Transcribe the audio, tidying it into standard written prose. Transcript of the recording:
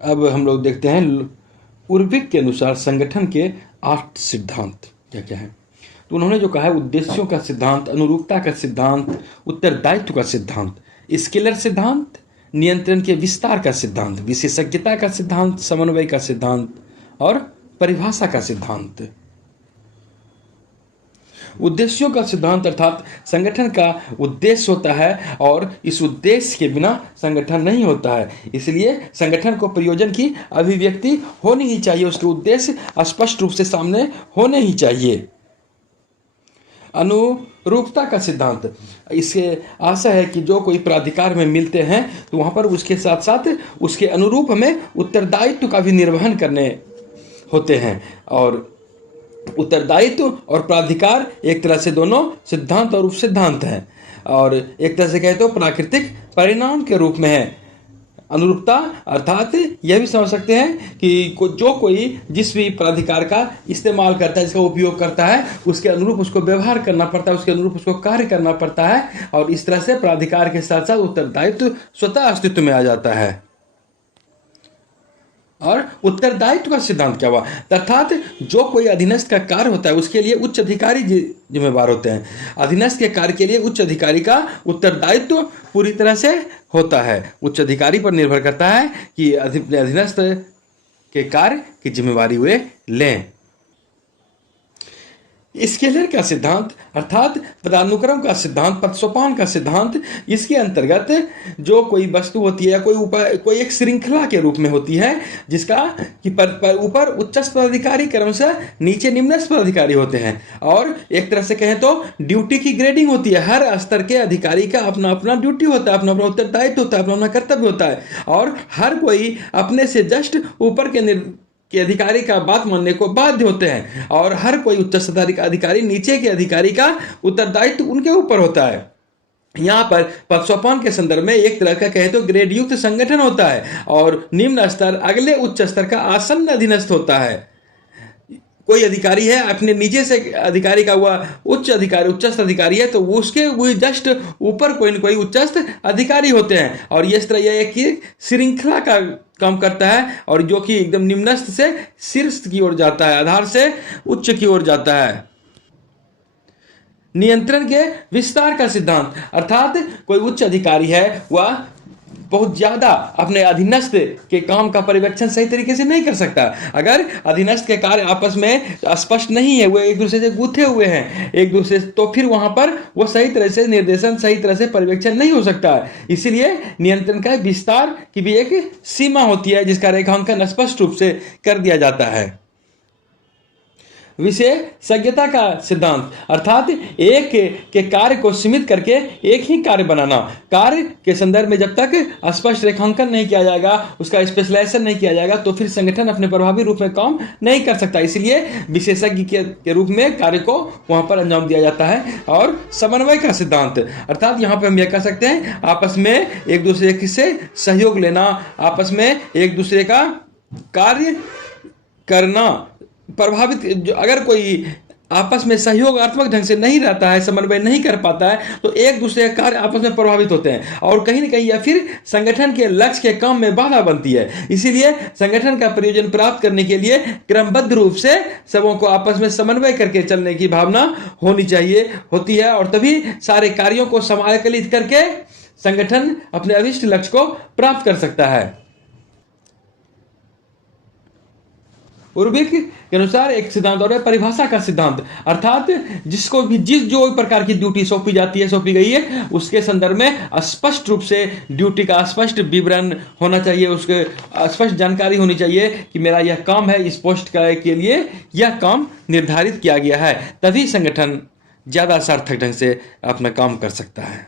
अब हम लोग देखते हैं उर्विक के अनुसार संगठन के 8 सिद्धांत क्या क्या है। तो उन्होंने जो कहा है, उद्देश्यों का सिद्धांत, अनुरूपता का सिद्धांत, उत्तरदायित्व का सिद्धांत, स्केलर सिद्धांत, नियंत्रण के विस्तार का सिद्धांत, विशेषज्ञता का सिद्धांत, समन्वय का सिद्धांत और परिभाषा का सिद्धांत। उद्देश्यों का सिद्धांत अर्थात संगठन का उद्देश्य होता है और इस उद्देश्य के बिना संगठन नहीं होता है, इसलिए संगठन को प्रयोजन की अभिव्यक्ति होनी ही चाहिए, उसके उद्देश्य स्पष्ट रूप से सामने होने ही चाहिए। अनुरूपता का सिद्धांत, इससे आशा है कि जो कोई प्राधिकार में मिलते हैं तो वहाँ पर उसके साथ साथ उसके अनुरूप हमें उत्तरदायित्व का भी निर्वहन करने होते हैं, और उत्तरदायित्व और प्राधिकार एक तरह से दोनों सिद्धांत और उपसिद्धांत हैं, और एक तरह से कहे तो प्राकृतिक परिणाम के रूप में है। अनुरूपता अर्थात यह भी समझ सकते हैं कि जो कोई जिस भी प्राधिकार का इस्तेमाल करता है, जिसका उपयोग करता है, उसके अनुरूप उसको व्यवहार करना पड़ता है, उसके अनुरूप उसको कार्य करना पड़ता है, और इस तरह से प्राधिकार के साथ साथ उत्तरदायित्व स्वतः अस्तित्व में आ जाता है। और उत्तरदायित्व का सिद्धांत क्या हुआ, अर्थात जो कोई अधीनस्थ का कार्य होता है उसके लिए उच्च अधिकारी जिम्मेवार होते हैं। अधीनस्थ के कार्य के लिए उच्च अधिकारी का उत्तरदायित्व पूरी तरह से होता है, उच्च अधिकारी पर निर्भर करता है कि अधीनस्थ के कार्य की जिम्मेवारी वे लें। स्केलर का सिद्धांत अर्थात पदानुक्रम का सिद्धांत, पदसोपान का सिद्धांत, इसके अंतर्गत जो कोई वस्तु होती है या कोई एक श्रृंखला के रूप में होती है, जिसका कि ऊपर उच्चस्थ पदाधिकारी क्रमशः नीचे निम्नस्थ पदाधिकारी होते हैं, और एक तरह से कहें तो ड्यूटी की ग्रेडिंग होती है। हर स्तर के अधिकारी का अपना अपना ड्यूटी होता है, अपना अपना उत्तरदायित्व होता है, अपना अपना कर्तव्य होता है, और हर कोई अपने से जस्ट ऊपर के अधिकारी का बात मानने को बाध्य होते हैं, और हर कोई उच्च अधिकारी नीचे के अधिकारी का उत्तरदायित्व उनके ऊपर होता है। यहाँ पर पदसोपान के संदर्भ में एक तरह का कहे तो ग्रेड युक्त संगठन होता है, और निम्न स्तर अगले उच्च स्तर का आसन्न अधीनस्थ होता है। कोई अधिकारी है, अपने नीचे से अधिकारी का हुआ उच्चस्थ अधिकारी है, तो उसके वो जस्ट ऊपर कोई न कोई उच्चस्थ अधिकारी होते हैं, और इस तरह यह एक श्रृंखला का काम करता है, और जो कि एकदम निम्नस्थ से शीर्ष की ओर जाता है, आधार से उच्च की ओर जाता है। नियंत्रण के विस्तार का सिद्धांत अर्थात कोई उच्च अधिकारी है, वह बहुत ज्यादा अपने अधीनस्थ के काम का पर्यवेक्षण सही तरीके से नहीं कर सकता। अगर अधीनस्थ के कार्य आपस में स्पष्ट नहीं है, वो एक दूसरे से गूथे हुए हैं एक दूसरे से, तो फिर वहां पर वो सही तरह से निर्देशन, सही तरह से पर्यवेक्षण नहीं हो सकता है। इसीलिए नियंत्रण का विस्तार की भी एक सीमा होती है, जिसका रेखांकन स्पष्ट रूप से कर दिया जाता है। विशेषज्ञता का सिद्धांत अर्थात एक के कार्य को सीमित करके एक ही कार्य बनाना। कार्य के संदर्भ में जब तक स्पष्ट रेखांकन नहीं किया जाएगा, उसका स्पेशलाइजेशन नहीं किया जाएगा, तो फिर संगठन अपने प्रभावी रूप में काम नहीं कर सकता। इसलिए विशेषज्ञ के रूप में कार्य को वहां पर अंजाम दिया जाता है। और समन्वय का सिद्धांत अर्थात यहाँ पे हम यह कह सकते हैं, आपस में एक दूसरे से सहयोग लेना, आपस में एक दूसरे का कार्य करना प्रभावित। अगर कोई आपस में सहयोगात्मक ढंग से नहीं रहता है, समन्वय नहीं कर पाता है, तो एक दूसरे का कार्य आपस में प्रभावित होते हैं, और कहीं न कहीं या फिर संगठन के लक्ष्य के काम में बाधा बनती है। इसीलिए संगठन का प्रयोजन प्राप्त करने के लिए क्रमबद्ध रूप से सबों को आपस में समन्वय करके चलने की भावना होती है, और तभी सारे कार्यों को समाकलित करके संगठन अपने अभिष्ट लक्ष्य को प्राप्त कर सकता है। उर्विक के अनुसार एक सिद्धांत और है परिभाषा का सिद्धांत, अर्थात जिसको भी जो प्रकार की ड्यूटी सौंपी गई है, उसके संदर्भ में स्पष्ट रूप से ड्यूटी का स्पष्ट विवरण होना चाहिए, उसके स्पष्ट जानकारी होनी चाहिए कि मेरा यह काम है, इस पोस्ट के लिए यह काम निर्धारित किया गया है, तभी संगठन ज्यादा सार्थक ढंग से अपना काम कर सकता है।